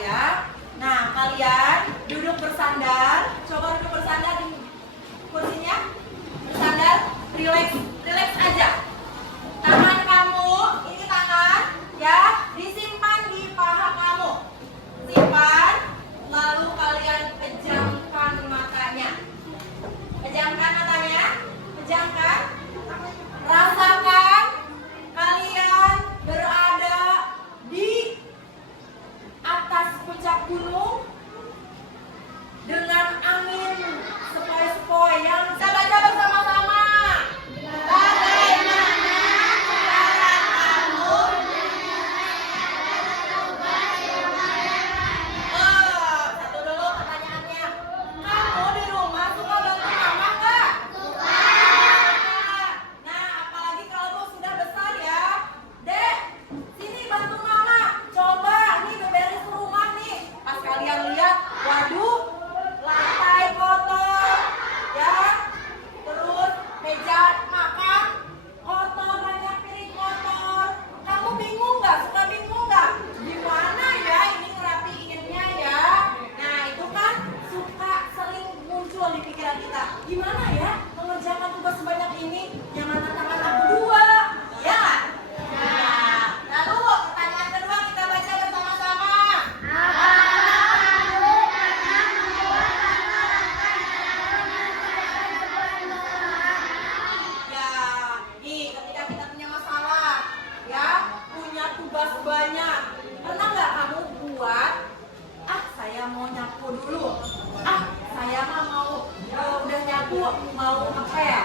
ya. Nah, kalian duduk bersandar. Coba duduk bersandar di kursinya. Bersandar, relax aja. Tangan kamu, ini tangan ya, disimpan di paha kamu. Simpan, lalu kalian pejamkan matanya. Pejamkan matanya, pejamkan. Rasakan kalian berada di atas puncak gunung dengan angin sepoi-sepoi yang bisa baca bersama-sama. Bagaimana cara kamu? Satu dulu pertanyaannya. Kamu di rumah suka bantu mama nggak? Suka. Nah, apalagi kalau sudah besar ya. Dek, sini bantu mama. Coba nih beberes rumah nih. Pas kalian lihat, waduh, lantai kotor, ya. Terus meja makan kotor, banyak piring kotor. Kamu bingung nggak? Suka bingung nggak? Gimana ya ini ngerapiinnya ya? Nah, itu kan suka sering muncul di pikiran kita. Gimana ya mengerjakan tugas sebanyak ini? Yang mana tangan aku dua, ya? Nah, lalu pertanyaan kedua kita baca bersama-sama. Ya, nih ketika kita punya masalah, ya, punya tugas banyak, pernah nggak kamu buat? Saya mau nyapu dulu. Saya mah mau udah nyapu mau ngepel.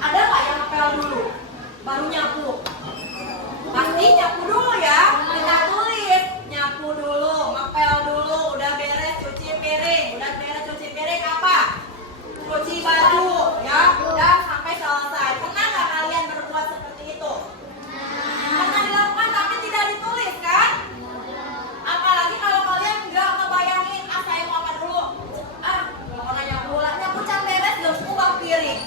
Ada nggak yang ngepel dulu, baru nyapu? Pasti nyapu dulu ya. Kita tulis nyapu dulu, ngepel dulu, udah beres cuci piring, apa? Cuci baju, ya, udah sampai selesai. Pernah nggak kalian berbuat seperti itu? Pernah dilakukan tapi tidak ditulis kan? Apalagi kalau kalian nggak ngebayangin, saya mau apa dulu? Pokoknya nyapu can beres, terus ubah piring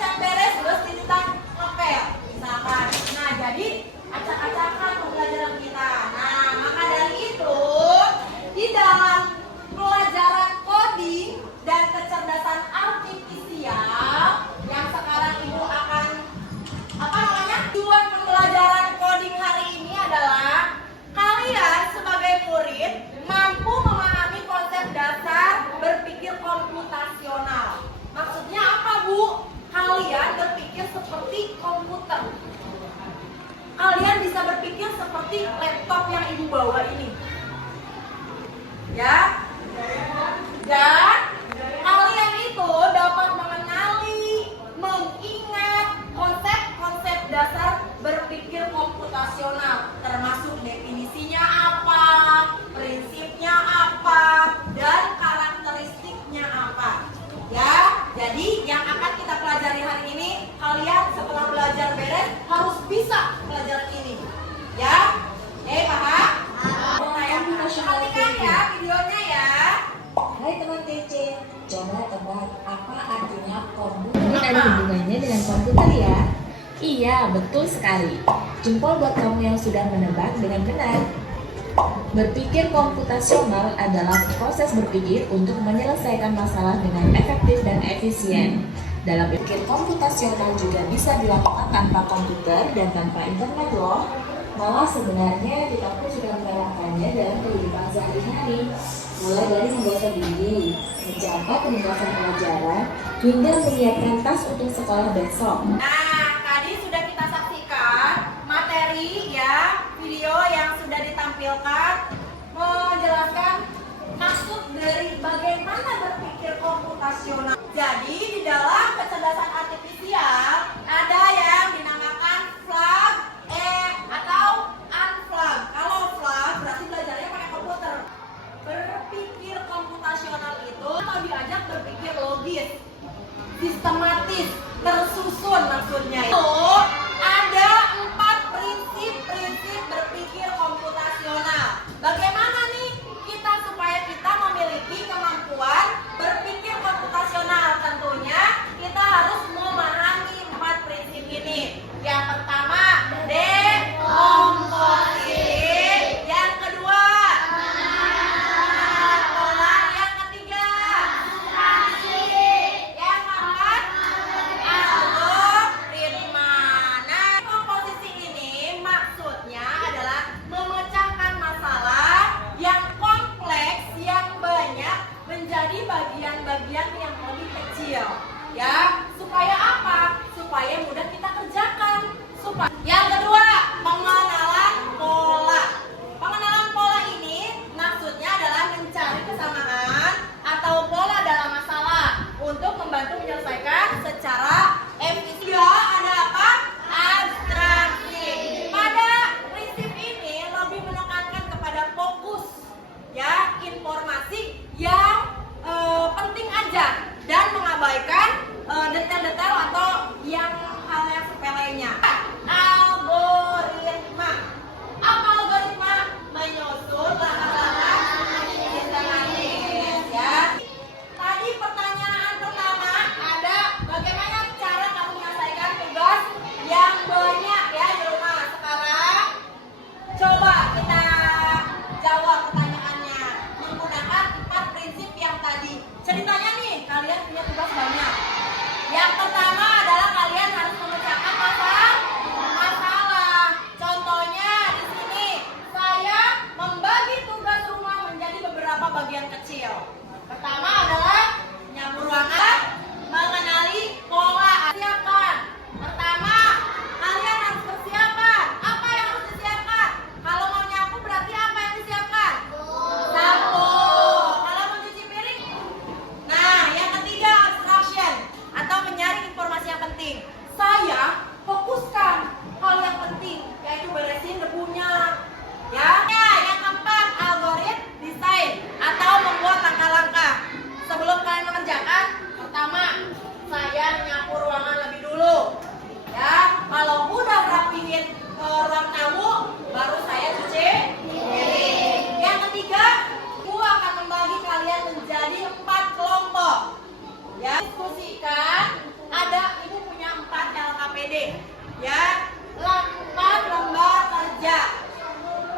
can beres, terus tititan ngepel, misalkan. Nah, jadi acak-acakan pembelajaran kita. Nah, maka dari itu di dalam pelajaran coding dan kecerdasan artifisial yang sekarang ibu akan tujuan pembelajaran coding hari ini adalah kalian sebagai murid mampu memahami konsep dasar berpikir komputasional. Maksudnya apa, Bu? Kalian berpikir seperti komputer. Kalian bisa berpikir seperti laptop yang ibu bawa ini. Ya. Dan kalian itu dapat mengenali, mengingat konsep-konsep dasar berpikir komputasional, termasuk definisinya apa, prinsipnya apa, dan karakteristiknya apa. Ya, jadi yang akan kita pelajari hari ini, kalian setelah belajar beres harus bisa pelajaran ini. Ya, paham? Perhatikan ya videonya ya. Hai teman TC, coba tebak apa artinya komputer? Ini ada hubungannya dengan komputer ya? Iya, betul sekali. Jempol buat kamu yang sudah menebak dengan benar. Berpikir komputasional adalah proses berpikir untuk menyelesaikan masalah dengan efektif dan efisien. Dalam berpikir komputasional juga bisa dilakukan tanpa komputer dan tanpa internet loh. Malah sebenarnya kita pun sudah menerapkannya dalam kehidupan sehari-hari. Mulai dari membaca diri, mencapai penuntasan pelajaran, hingga menyiapkan tas untuk sekolah besok. Nah, tadi sudah kita saksikan materi ya, video yang sudah ditampilkan menjelaskan maksud dari bagaimana berpikir komputasional. Jadi di dalam kecerdasan artifisial ada yang dinamakan flag atau unflag. Kalau flag berarti belajarnya pakai komputer. Berpikir komputasional itu atau diajak berpikir logis, sistematis, tersusun maksudnya itu. Ada 4 prinsip berpikir komputasional. Bagaimana nih kita supaya kita memiliki kemampuan berpikir komputasional? Tentunya kita harus memahami 4 Yang kedua, pengenalan pola. Pengenalan pola ini maksudnya adalah mencari kesamaan atau pola dalam masalah untuk membantu menyelesaikan secara efisien. Ada apa? Abstraksi. Pada prinsip ini lebih menekankan kepada fokus, ya, informasi yang penting aja dan mengabaikan detail-detail atau yang hal yang sepelenya. Algoritma. Apa algoritma? Menyusun langkah-langkah sistematis, ya. Tadi pertanyaan pertama ada bagaimana cara kamu menyelesaikan tugas yang banyak ya di rumah. Sekarang coba kita jawab pertanyaannya menggunakan 4 prinsip yang tadi. Ceritanya nih, kalian punya tugas banyak. Yang pertama adalah kalian harus memecahkan masalah. Contohnya di sini saya membagi tugas rumah menjadi beberapa bagian kecil. Pertama adalah nyapu ruangan, mengenali pola. Persiapan. Pertama, kalian harus persiapan. Apa yang harus disiapkan? Kalau mau nyapu berarti apa yang disiapkan? Sapu. Kalau mau cuci piring. Nah, yang ketiga abstraction atau menyaring informasi yang penting. Saya fokuskan hal yang penting, yaitu beresin debunya. Ya, yang keempat algoritma desain atau membuat langkah-langkah. Sebelum kalian mengerjakan, pertama saya nyapu ruangan lebih dulu. Ya, kalau udah rapihin ruang tamu, baru saya cuci piring. Yang ketiga, gua akan membagi kalian menjadi 4 kelompok. Ya, diskusikan. Ada ibu punya 4 LKPD. Ya, 4 lembar kerja.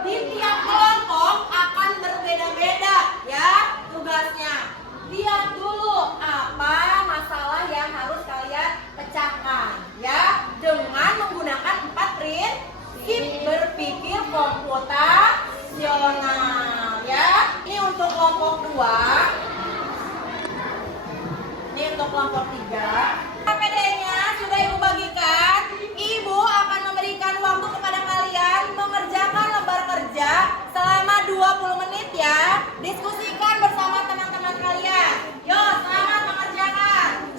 Di tiap kelompok akan berbeda-beda ya tugasnya. Lihat dulu apa masalah yang harus kalian pecahkan ya dengan menggunakan 4 prinsip berpikir komputasional ya. Ini untuk kelompok 2. Ini untuk kelompok 3. LKPD-nya sudah Ibu bagikan. Ibu akan memberikan waktu kepada kalian mengerjakan lembar kerja selama 20 menit ya. Diskusikan bersama teman-teman kalian. Yuk, selamat mengerjakan.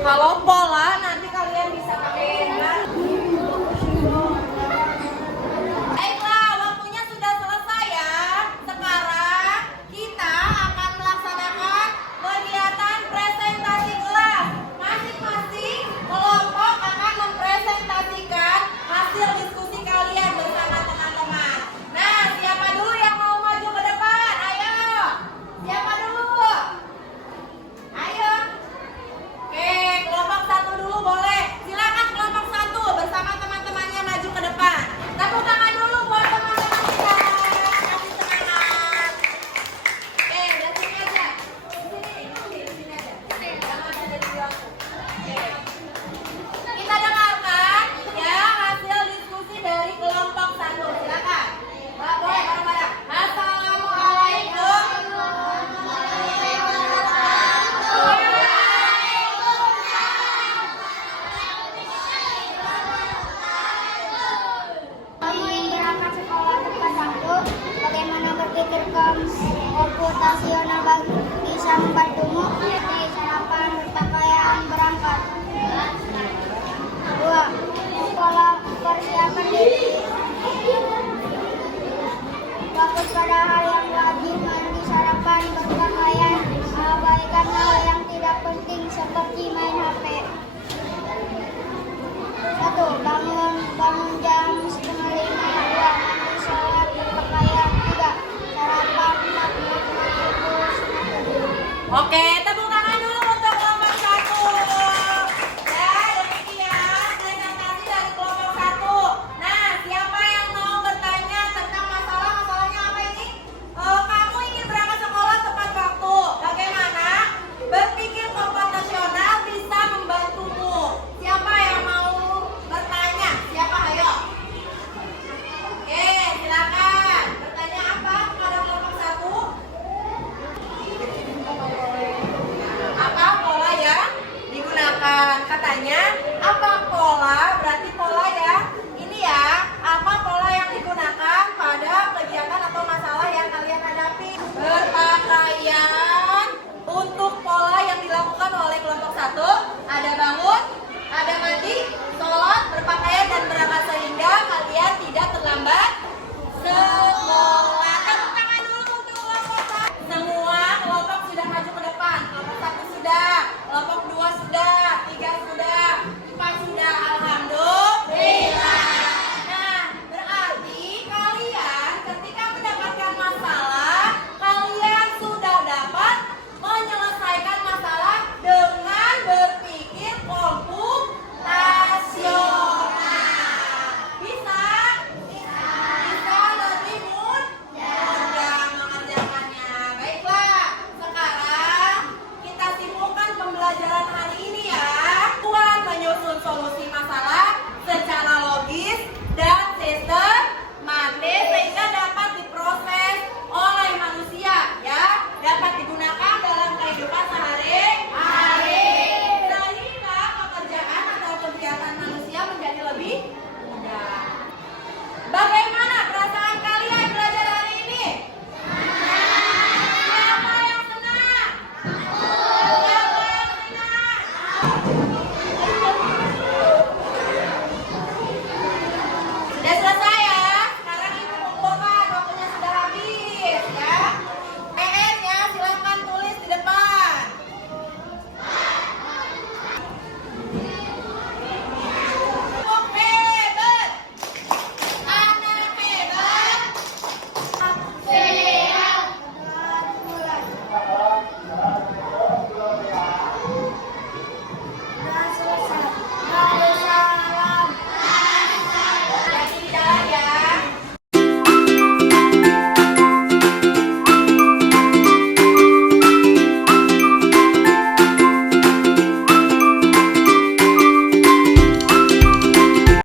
Kalau pola nanti kalian bisa pakai. Baiklah, waktunya sudah selesai ya. Sekarang kita akan melaksanakan kegiatan presentasi kelas. Masing-masing kelompok akan mempresentasikan hasil diskusi kalian bersama teman-teman. Nah, siapa dulu yang mau maju ke depan? Ayo. Siapa dulu? Ayo. Oke, kelompok 1 dulu boleh. Silakan kelompok 1 bersama teman-temannya maju ke depan. Tepuk tangan dulu buat teman-teman kita. Kasih semangat. Oke, udah sini aja. Di sini aja. Jangan ada di aku. Oke. Kita dengarkan ya hasil diskusi dari kelompok 1. Silakan. Boleh bareng-bareng. Assalamualaikum. Kamu yang berangkat sekolah tepat waktu, bagaimana berpikir komputasional bisa membantumu? Jadi sarapan, berpakaian, berangkat. 2. Pola persiapan diri. Fokus pada hal yang wajib, mandi, sarapan, berpakaian, mengabaikan hal yang tidak penting seperti main HP. 1. Bangun jam 4:30. 2. Mandi, sholat, berpakaian. 3. Sarapan. 4. Menikmati bus. Oke, tepuk tangan dulu untuk kelompok 1. Ya, demikian presentasi dari kelompok 1. Nah, siapa yang mau bertanya tentang masalahnya apa ini? Kamu ingin berangkat sekolah tepat waktu. Bagaimana berpikir komputasional bisa membantumu? Siapa yang mau apa